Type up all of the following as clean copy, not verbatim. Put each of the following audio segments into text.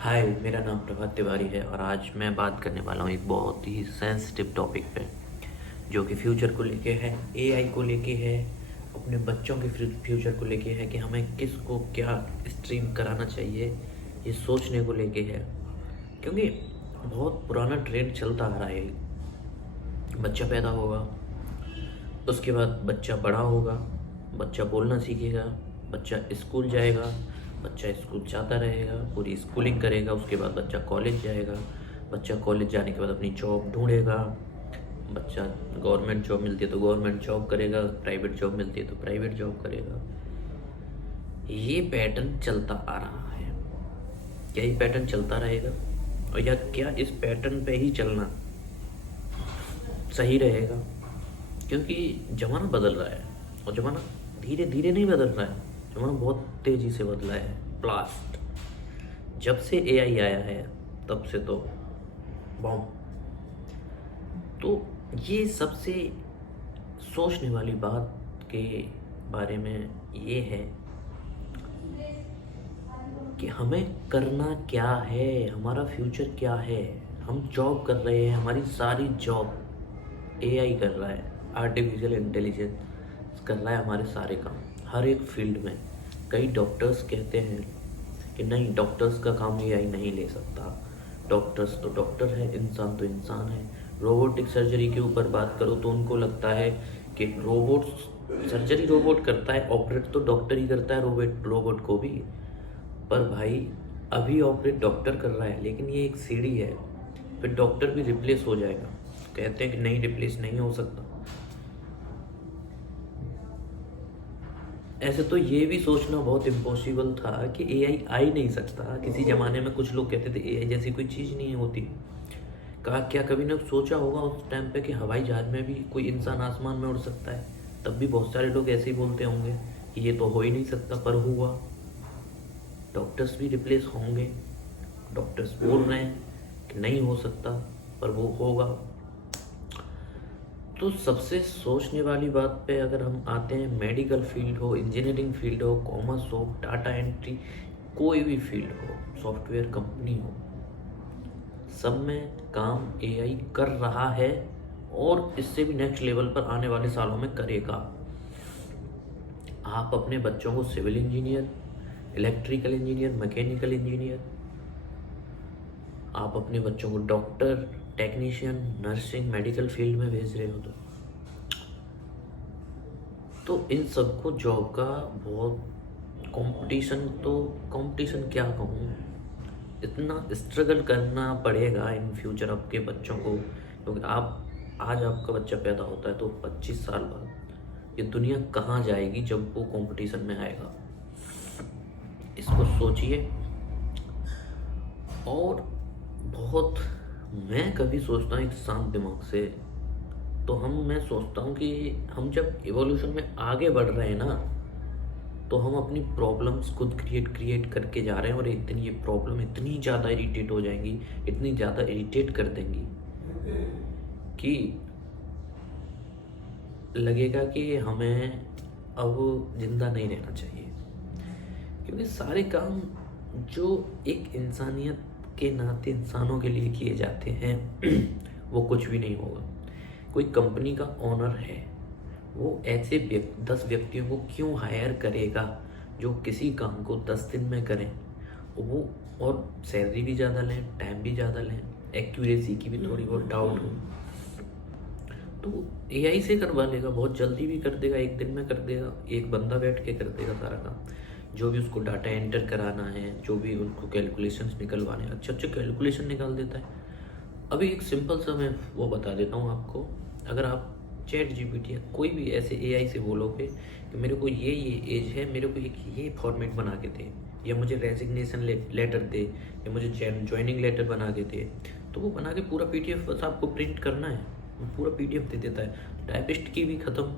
हाय, मेरा नाम प्रभात तिवारी है और आज मैं बात करने वाला हूँ एक बहुत ही सेंसिटिव टॉपिक पे, जो कि फ्यूचर को लेके है, एआई को लेके है, अपने बच्चों के फ्यूचर को लेके है कि हमें किसको क्या स्ट्रीम कराना चाहिए, ये सोचने को लेके है। क्योंकि बहुत पुराना ट्रेंड चलता आ रहा है। बच्चा पैदा होगा, उसके बाद बच्चा बड़ा होगा, बच्चा बोलना सीखेगा, बच्चा स्कूल जाएगा, बच्चा स्कूल जाता रहेगा, पूरी स्कूलिंग करेगा, उसके बाद बच्चा कॉलेज जाएगा, बच्चा कॉलेज जाने के बाद अपनी जॉब ढूंढेगा, बच्चा गवर्नमेंट जॉब मिलती है तो गवर्नमेंट जॉब करेगा, प्राइवेट जॉब मिलती है तो प्राइवेट जॉब करेगा। ये पैटर्न चलता आ रहा है। क्या ये पैटर्न चलता रहेगा, और या क्या इस पैटर्न पे ही चलना सही रहेगा? क्योंकि ज़माना बदल रहा है, और ज़माना धीरे धीरे नहीं बदल रहा है, ज़माना बहुत तेज़ी से बदला है। ब्लास्ट, जब से एआई आया है तब से तो बॉम्ब। तो ये सबसे सोचने वाली बात के बारे में ये है कि हमें करना क्या है, हमारा फ्यूचर क्या है। हम जॉब कर रहे हैं, हमारी सारी जॉब एआई कर रहा है, आर्टिफिशियल इंटेलिजेंस कर रहा है हमारे सारे काम, हर एक फील्ड में। कई डॉक्टर्स कहते हैं कि नहीं, डॉक्टर्स का काम एआई नहीं ले सकता, डॉक्टर्स तो डॉक्टर है, इंसान तो इंसान है। रोबोटिक सर्जरी के ऊपर बात करो तो उनको लगता है कि रोबोट सर्जरी रोबोट करता है, ऑपरेट तो डॉक्टर ही करता है रोबोट को भी। पर भाई, अभी ऑपरेट डॉक्टर कर रहा है, लेकिन ये एक सीढ़ी है, फिर डॉक्टर भी रिप्लेस हो जाएगा। कहते हैं कि नहीं, रिप्लेस नहीं हो सकता। ऐसे तो ये भी सोचना बहुत इम्पॉसिबल था कि एआई आ ही नहीं सकता। किसी ज़माने में कुछ लोग कहते थे एआई जैसी कोई चीज़ नहीं होती। कहा क्या कभी ने सोचा होगा उस टाइम पे कि हवाई जहाज में भी कोई इंसान आसमान में उड़ सकता है? तब भी बहुत सारे लोग ऐसे ही बोलते होंगे कि ये तो हो ही नहीं सकता, पर हुआ। डॉक्टर्स भी रिप्लेस होंगे, डॉक्टर्स बोल रहे हैं कि नहीं हो सकता, पर वो होगा। तो सबसे सोचने वाली बात पे अगर हम आते हैं, मेडिकल फील्ड हो, इंजीनियरिंग फील्ड हो, कॉमर्स हो, डाटा एंट्री, कोई भी फील्ड हो, सॉफ्टवेयर कंपनी हो, सब में काम एआई कर रहा है और इससे भी नेक्स्ट लेवल पर आने वाले सालों में करेगा। आप अपने बच्चों को civil engineer, electrical engineer, mechanical engineer, आप अपने बच्चों को doctor, technician, nursing, medical field में भेज रहे हो तो इन सबको जॉब का बहुत कंपटीशन, तो कंपटीशन क्या कहूँ, इतना स्ट्रगल करना पड़ेगा इन फ्यूचर आपके बच्चों को। क्योंकि आप आज आपका बच्चा पैदा होता है तो 25 साल बाद ये दुनिया कहाँ जाएगी जब वो कंपटीशन में आएगा, इसको सोचिए। और बहुत, मैं कभी सोचता हूँ एक शांत दिमाग से, तो मैं सोचता हूँ कि हम जब इवोल्यूशन में आगे बढ़ रहे हैं ना, तो हम अपनी प्रॉब्लम्स खुद क्रिएट करके जा रहे हैं, और एक दिन ये प्रॉब्लम इतनी ज़्यादा इरिटेट हो जाएंगी, इतनी ज़्यादा इरिटेट कर देंगी कि लगेगा कि हमें अब जिंदा नहीं रहना चाहिए। क्योंकि सारे काम जो एक इंसानियत के नाते इंसानों के लिए किए जाते हैं वो कुछ भी नहीं होगा। कोई कंपनी का ओनर है, वो ऐसे 10 व्यक्तियों को क्यों हायर करेगा जो किसी काम को 10 दिन में करें, वो और सैलरी भी ज़्यादा लें, टाइम भी ज़्यादा लें, एक्यूरेसी की भी थोड़ी बहुत डाउट हो, तो एआई से करवा लेगा, बहुत जल्दी भी कर देगा, एक दिन में कर देगा, एक बंदा बैठ के कर देगा सारा काम। जो भी उसको डाटा एंटर कराना है, जो भी उनको कैलकुलेशंस निकलवाने, अच्छे अच्छे कैलकुलेशन निकाल देता है। अभी एक सिंपल सा मैं वो बता देता हूँ आपको। अगर आप चैट जीपीटी या कोई भी ऐसे एआई से बोलोगे कि मेरे को ये एज है, मेरे को एक ये फॉर्मेट बना के दे, या मुझे रेजिग्नेशन लेटर दे, या मुझे ज्वाइनिंग लेटर बना के दे, तो वो बना के पूरा पीडीएफ बस आपको प्रिंट करना है, वो पूरा पीडीएफ दे देता है। टाइपिस्ट की भी ख़त्म।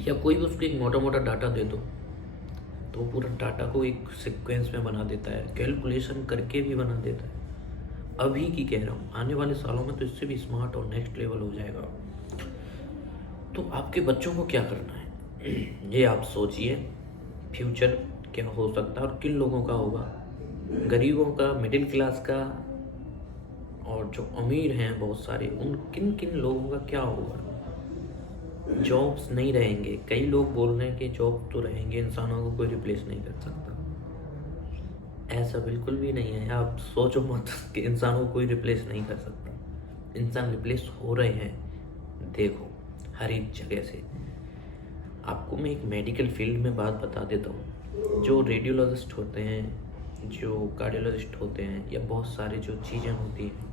या कोई भी उसको एक मोटा मोटा डाटा दे दो तो वो पूरा डाटा को एक सीक्वेंस में बना देता है, कैलकुलेशन करके भी बना देता है। अभी की कह रहा हूँ, आने वाले सालों में तो इससे भी स्मार्ट और नेक्स्ट लेवल हो जाएगा। तो आपके बच्चों को क्या करना है ये आप सोचिए। फ्यूचर क्या हो सकता है और किन लोगों का होगा, गरीबों का, मिडिल क्लास का और जो अमीर हैं बहुत सारे, उन किन किन लोगों का क्या होगा? जॉब्स नहीं रहेंगे। कई लोग बोल रहे हैं कि जॉब तो रहेंगे, इंसानों को कोई रिप्लेस नहीं कर सकता। ऐसा बिल्कुल भी नहीं है। आप सोचो मत कि इंसानों को कोई रिप्लेस नहीं कर सकता। इंसान रिप्लेस हो रहे हैं, देखो, हर एक जगह से। आपको मैं एक मेडिकल फील्ड में बात बता देता हूँ। जो रेडियोलॉजिस्ट होते हैं, जो कार्डियोलॉजिस्ट होते हैं, या बहुत सारे जो चीज़ें होती हैं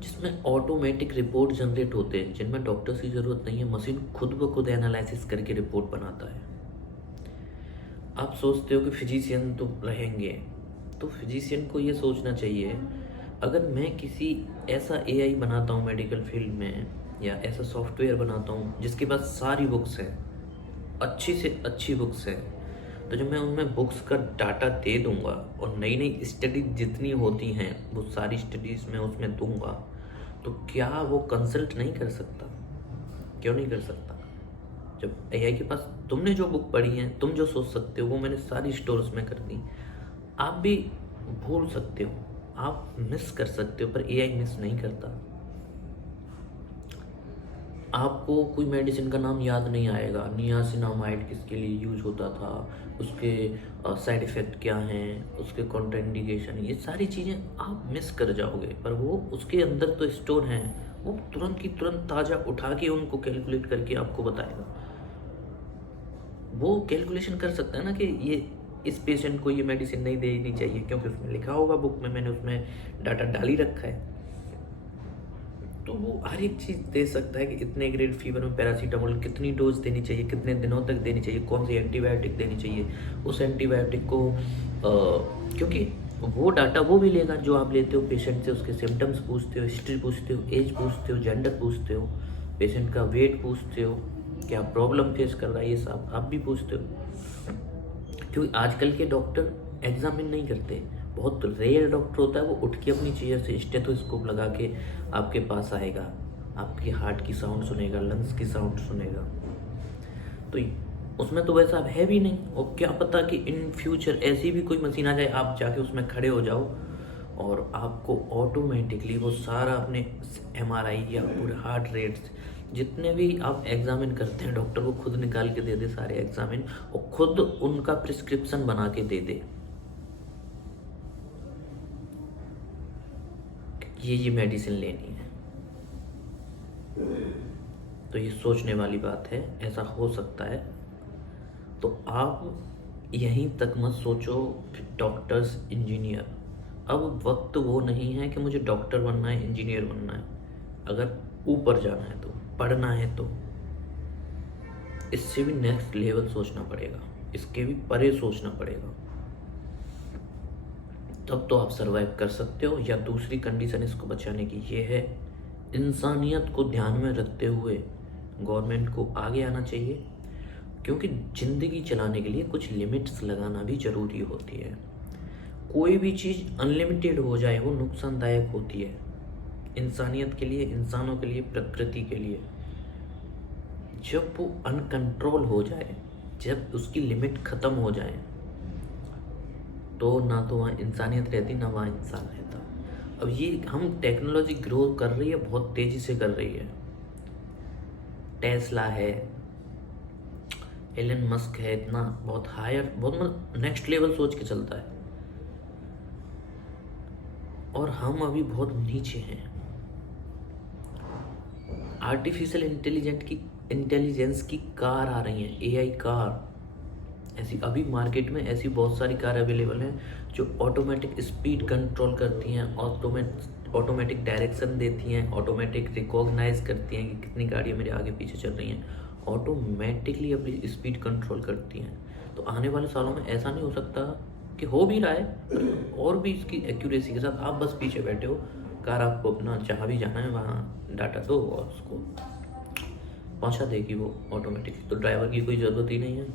जिसमें ऑटोमेटिक रिपोर्ट जनरेट होते हैं, जिनमें डॉक्टर्स की ज़रूरत नहीं है, मशीन खुद ब खुद एनालिसिस करके रिपोर्ट बनाता है। आप सोचते हो कि फिजिशियन तो रहेंगे, तो फिजिशियन को ये सोचना चाहिए, अगर मैं किसी ऐसा एआई बनाता हूँ मेडिकल फील्ड में, या ऐसा सॉफ्टवेयर बनाता हूँ जिसके पास सारी बुक्स हैं, अच्छी से अच्छी बुक्स हैं, तो जब मैं उनमें बुक्स का डाटा दे दूंगा और नई नई स्टडी जितनी होती हैं वो सारी स्टडीज़ मैं उसमें दूंगा, तो क्या वो कंसल्ट नहीं कर सकता? क्यों नहीं कर सकता? जब एआई के पास तुमने जो बुक पढ़ी है, तुम जो सोच सकते हो, वो मैंने सारी स्टोर उसमें कर दी। आप भी भूल सकते हो, आप मिस कर सकते हो, पर एआई मिस नहीं करता। आपको कोई मेडिसिन का नाम याद नहीं आएगा, नियासिनामाइड किसके लिए यूज होता था, उसके साइड इफ़ेक्ट क्या हैं, उसके कॉन्ट्राइंडिकेशन, ये सारी चीज़ें आप मिस कर जाओगे। पर वो उसके अंदर तो स्टोर हैं, वो तुरंत की तुरंत ताज़ा उठा के उनको कैलकुलेट करके आपको बताएगा। वो कैलकुलेशन कर सकता है ना कि ये इस पेशेंट को ये मेडिसिन नहीं देनी चाहिए, क्योंकि उसमें लिखा होगा बुक में, मैंने उसमें डाटा डाल ही रखा है। तो वो हर एक चीज़ दे सकता है कि इतने ग्रेड फीवर में पैरासीटामोल कितनी डोज देनी चाहिए, कितने दिनों तक देनी चाहिए, कौन सी एंटीबायोटिक देनी चाहिए, उस एंटीबायोटिक को क्योंकि वो डाटा वो भी लेगा जो आप लेते हो पेशेंट से, उसके सिम्टम्स पूछते हो, हिस्ट्री पूछते हो, एज पूछते हो, जेंडर पूछते हो, पेशेंट का वेट पूछते हो, क्या प्रॉब्लम फेस कर रहा है, ये सब आप भी पूछते हो। क्योंकि आजकल के डॉक्टर एग्जामिन नहीं करते, बहुत रेयर डॉक्टर होता है वो उठ के अपनी चेयर से स्टेथोस्कोप लगा के आपके पास आएगा, आपकी हार्ट की साउंड सुनेगा, लंग्स की साउंड सुनेगा। तो उसमें तो वैसा है भी नहीं, और क्या पता कि इन फ्यूचर ऐसी भी कोई मशीन आ जाए, आप जाके उसमें खड़े हो जाओ और आपको ऑटोमेटिकली वो सारा अपने एमआरआई या पूरे हार्ट रेट्स जितने भी आप एग्जामिन करते हैं, डॉक्टर को खुद निकाल के दे दे सारे एग्जामिन, और खुद उनका प्रिस्क्रिप्शन बना के दे दे, ये मेडिसिन लेनी है। तो ये सोचने वाली बात है, ऐसा हो सकता है। तो आप यहीं तक मत सोचो कि डॉक्टर्स इंजीनियर, अब वक्त वो नहीं है कि मुझे डॉक्टर बनना है, इंजीनियर बनना है। अगर ऊपर जाना है, तो पढ़ना है, तो इससे भी नेक्स्ट लेवल सोचना पड़ेगा, इसके भी परे सोचना पड़ेगा, तब तो आप सरवाइव कर सकते हो। या दूसरी कंडीशन इसको बचाने की ये है, इंसानियत को ध्यान में रखते हुए गवर्नमेंट को आगे आना चाहिए, क्योंकि ज़िंदगी चलाने के लिए कुछ लिमिट्स लगाना भी ज़रूरी होती है। कोई भी चीज़ अनलिमिटेड हो जाए वो नुकसानदायक होती है, इंसानियत के लिए, इंसानों के लिए, प्रकृति के लिए। जब वो अनकंट्रोल हो जाए, जब उसकी लिमिट ख़त्म हो जाए, तो ना तो वहाँ इंसानियत रहती, ना वहाँ इंसान रहता। अब ये हम टेक्नोलॉजी ग्रो कर रही है, बहुत तेज़ी से कर रही है। टेस्ला है, एलन मस्क है, इतना बहुत हायर, बहुत नेक्स्ट लेवल सोच के चलता है, और हम अभी बहुत नीचे हैं। आर्टिफिशियल इंटेलिजेंस की कार आ रही हैं, एआई कार, ऐसी अभी मार्केट में ऐसी बहुत सारी कार अवेलेबल हैं जो ऑटोमेटिक स्पीड कंट्रोल करती हैं, ऑटोमेटिक डायरेक्शन देती हैं, ऑटोमेटिक रिकॉग्नाइज करती हैं कि कितनी गाड़ियाँ मेरे आगे पीछे चल रही हैं, ऑटोमेटिकली अपनी स्पीड कंट्रोल करती हैं। तो आने वाले सालों में ऐसा नहीं हो सकता, कि हो भी रहा है, और भी इसकी एक्यूरेसी के साथ, आप बस पीछे बैठे हो, कार आपको अपना जहाँ भी जाना है वहाँ डाटा दो और उसको पहुँचा देगी वो ऑटोमेटिकली, तो ड्राइवर की कोई ज़रूरत ही नहीं है।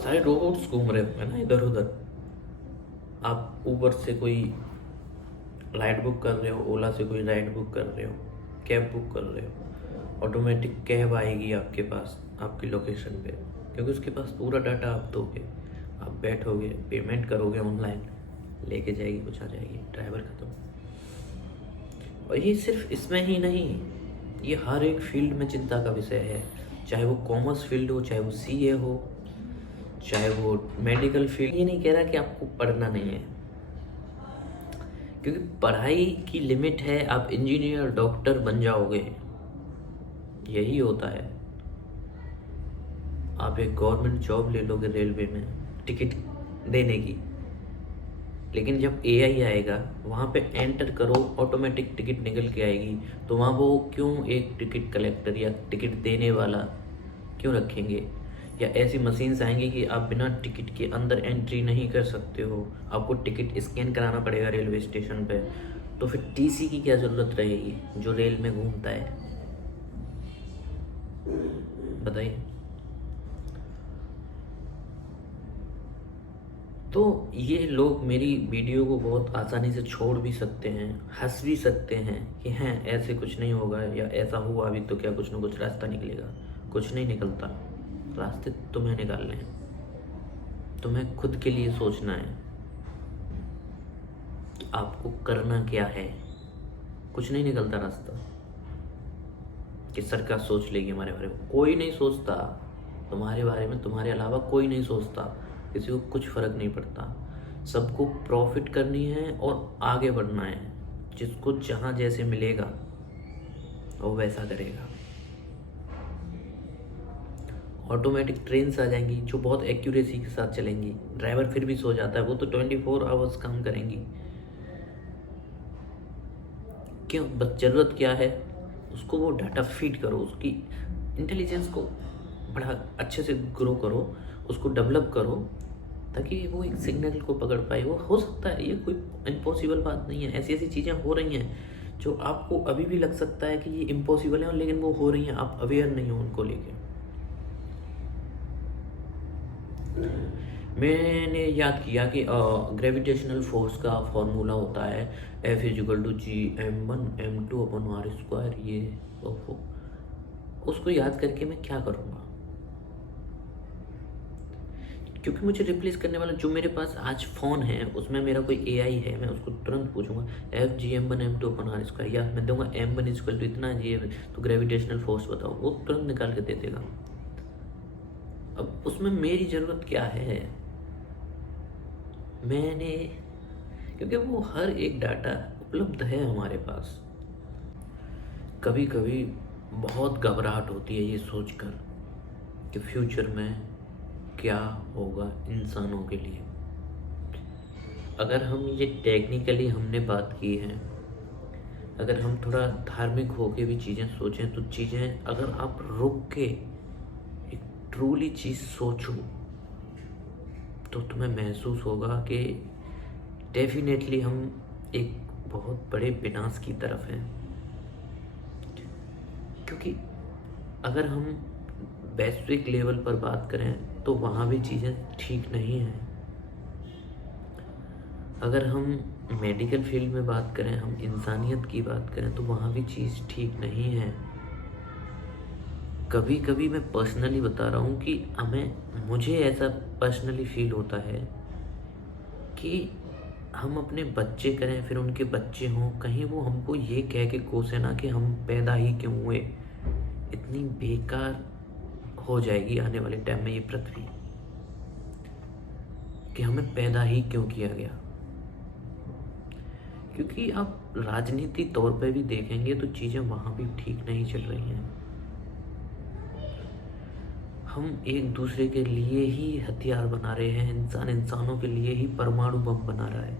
सारे रोबोट्स घूम रहे होंगे ना इधर उधर। आप ऊबर से कोई राइड बुक कर रहे हो, ओला से कोई राइड बुक कर रहे हो, कैब बुक कर रहे हो, ऑटोमेटिक कैब आएगी आपके पास, आपकी लोकेशन पे, क्योंकि उसके पास पूरा डाटा आप दोगे। आप बैठोगे, पेमेंट करोगे ऑनलाइन, लेके जाएगी, कुछ आ जाएगी, ड्राइवर खत्म। और ये सिर्फ इसमें ही नहीं, ये हर एक फील्ड में चिंता का विषय है। चाहे वो कॉमर्स फील्ड हो, चाहे वो सीए हो, चाहे वो मेडिकल फील्ड। ये नहीं कह रहा कि आपको पढ़ना नहीं है, क्योंकि पढ़ाई की लिमिट है। आप इंजीनियर, डॉक्टर बन जाओगे, यही होता है। आप एक गवर्नमेंट जॉब ले लोगे रेलवे में टिकट देने की, लेकिन जब एआई आएगा वहाँ पे एंटर करो, ऑटोमेटिक टिकट निकल के आएगी, तो वहाँ वो क्यों एक टिकट कलेक्टर या टिकट देने वाला क्यों रखेंगे? या ऐसी मशीन्स आएंगी कि आप बिना टिकट के अंदर एंट्री नहीं कर सकते हो, आपको टिकट स्कैन कराना पड़ेगा रेलवे स्टेशन पे। तो फिर टीसी की क्या ज़रूरत रहेगी जो रेल में घूमता है? बताइए। तो ये लोग मेरी वीडियो को बहुत आसानी से छोड़ भी सकते हैं, हंस भी सकते हैं कि हैं ऐसे कुछ नहीं होगा, या ऐसा हुआ भी तो क्या कुछ ना कुछ रास्ता निकलेगा। कुछ नहीं निकलता, रास्ते तुम्हें निकालने हैं, तुम्हें खुद के लिए सोचना है कि आपको करना क्या है। कुछ नहीं निकलता रास्ता कि सरकार सोच लेगी हमारे बारे में। कोई नहीं सोचता तुम्हारे बारे में, तुम्हारे अलावा कोई नहीं सोचता, किसी को कुछ फर्क नहीं पड़ता। सबको प्रॉफिट करनी है और आगे बढ़ना है। जिसको जहाँ जैसे मिलेगा वो वैसा करेगा। ऑटोमेटिक ट्रेन्स आ जाएंगी जो बहुत एक्यूरेसी के साथ चलेंगी, ड्राइवर फिर भी सो जाता है, वो तो 24 आवर्स काम करेंगी। क्यों? बस ज़रूरत क्या है, उसको वो डाटा फीड करो, उसकी इंटेलिजेंस को बड़ा अच्छे से ग्रो करो, उसको डेवलप करो, ताकि वो एक सिग्नल को पकड़ पाए। वो हो सकता है, ये कोई इम्पॉसिबल बात नहीं है। ऐसी ऐसी चीज़ें हो रही हैं जो आपको अभी भी लग सकता है कि ये इम्पॉसिबल है, लेकिन वो हो रही हैं, आप अवेयर नहीं हो उनको लेके। मैंने याद किया कि ग्रेविटेशनल फोर्स का फॉर्मूला होता है F=GM1m2/r²। ये उसको याद करके मैं क्या करूँगा? क्योंकि मुझे रिप्लेस करने वाला जो मेरे पास आज फ़ोन है उसमें मेरा कोई एआई है, मैं उसको तुरंत पूछूंगा F=GM1m2/r², या मैं दूंगा m1 इतना जी, तो ग्रेविटेशनल फोर्स बताओ, वो तुरंत निकाल के दे देगा। अब उसमें मेरी ज़रूरत क्या है? क्योंकि वो हर एक डाटा उपलब्ध है हमारे पास। कभी कभी बहुत घबराहट होती है ये सोचकर कि फ्यूचर में क्या होगा इंसानों के लिए। अगर हम ये टेक्निकली हमने बात की है, अगर हम थोड़ा धार्मिक होके भी चीज़ें सोचें, तो चीज़ें अगर आप रुक के एक ट्रूली चीज़ सोचो तो तुम्हें महसूस होगा कि डेफिनेटली हम एक बहुत बड़े विनाश की तरफ हैं। क्योंकि अगर हम वैश्विक लेवल पर बात करें तो वहाँ भी चीज़ें ठीक नहीं हैं। अगर हम मेडिकल फील्ड में बात करें, हम इंसानियत की बात करें, तो वहाँ भी चीज़ ठीक नहीं है। कभी कभी मैं पर्सनली बता रहा हूँ कि मुझे ऐसा पर्सनली फील होता है कि हम अपने बच्चे करें, फिर उनके बच्चे हों, कहीं वो हमको ये कह के कोसे ना कि हम पैदा ही क्यों हुए। इतनी बेकार हो जाएगी आने वाले टाइम में ये पृथ्वी कि हमें पैदा ही क्यों किया गया। क्योंकि आप राजनीति तौर पे भी देखेंगे तो चीज़ें वहाँ भी ठीक नहीं चल रही हैं। हम एक दूसरे के लिए ही हथियार बना रहे हैं, इंसान इंसानों के लिए ही परमाणु बम बना रहा है।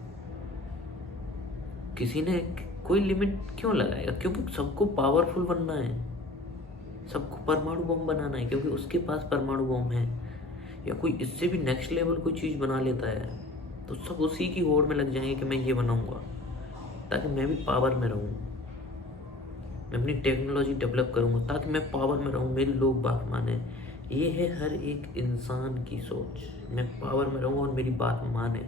किसी ने कोई लिमिट क्यों लगाएगा? क्योंकि सबको पावरफुल बनना है, सबको परमाणु बम बनाना है, क्योंकि उसके पास परमाणु बम है। या कोई इससे भी नेक्स्ट लेवल कोई चीज़ बना लेता है तो सब उसी की होड़ में लग जाएंगे कि मैं ये बनाऊंगा ताकि मैं भी पावर में रहूं, मैं अपनी टेक्नोलॉजी डेवलप करूंगा ताकि मैं पावर में रहूं, मेरी लोग बात माने। ये है हर एक इंसान की सोच, मैं पावर में रहूं और मेरी बात माने,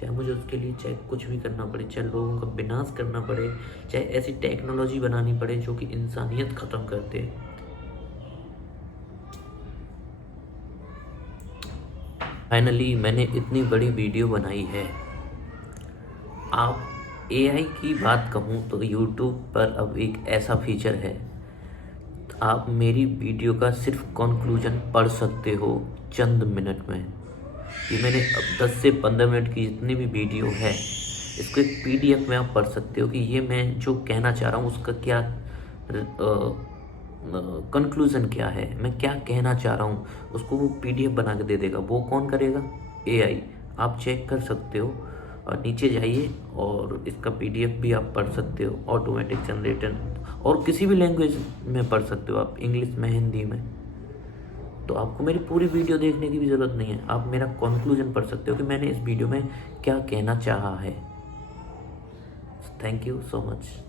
चाहे मुझे उसके लिए चाहे कुछ भी करना पड़े, चाहे लोगों का विनाश करना पड़े, चाहे ऐसी टेक्नोलॉजी बनानी पड़े जो कि इंसानियत ख़त्म कर दे। फाइनली मैंने इतनी बड़ी वीडियो बनाई है। आप एआई की बात कहूँ तो यूट्यूब पर अब एक ऐसा फीचर है, आप मेरी वीडियो का सिर्फ कंक्लूजन पढ़ सकते हो चंद मिनट में। ये मैंने अब 10 से 15 मिनट की जितनी भी वीडियो है, इसको एक पीडीएफ में आप पढ़ सकते हो कि ये मैं जो कहना चाह रहा हूँ उसका क्या कंक्लूजन क्या है, मैं क्या कहना चाह रहा हूँ, उसको वो पीडीएफ बना के दे देगा। वो कौन करेगा? एआई। आप चेक कर सकते हो और नीचे जाइए और इसका पीडीएफ भी आप पढ़ सकते हो, ऑटोमेटिक जनरेटर, और किसी भी लैंग्वेज में पढ़ सकते हो आप, इंग्लिश में, हिंदी में। तो आपको मेरी पूरी वीडियो देखने की भी ज़रूरत नहीं है, आप मेरा कंक्लूजन पढ़ सकते हो कि मैंने इस वीडियो में क्या कहना चाहा है। Thank you so much.